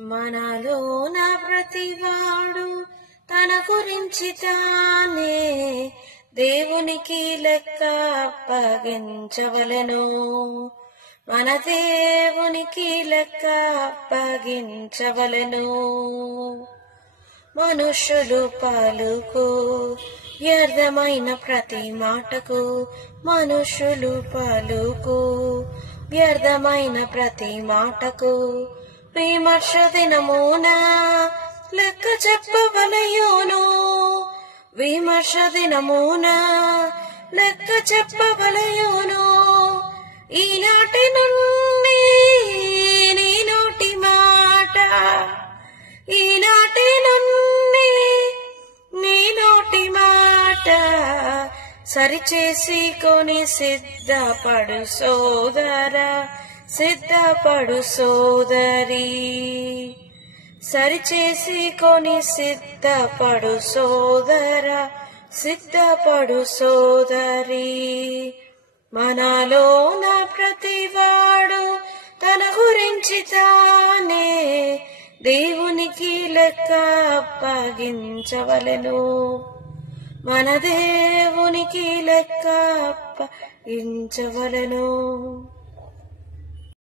మనలోన ప్రతివాడు తన గురించి తానే దేవునికి లెక్క అప్పగించవలెను. మన దేవునికి లెక్క అప్పగించవలెను. మనుషులు పలుకు వ్యర్థమైన ప్రతి మాటకు, మనుషులు పలుకు వ్యర్థమైన ప్రతి మాటకు విమర్శ దినమున లెక్క చెప్పవలయును. విమర్శ దినమున లెక్క చెప్పవలయును. ఈనాటి నుండి నీ నోటి మాట, ఈనాటి నుండి నీ నోటి మాట సరిచేసి కొని సిద్ధపడు సోదరా, సిద్ధపడు సోదరి. సరిచేసి కొని సిద్ధపడు సోదరా, సిద్ధపడు సోదరి. మనలోన ప్రతివాడు తన గురించి తానే దేవునికి లెక్క అప్పగించవలెను. మన దేవునికి లెక్క అప్పగించవలెను.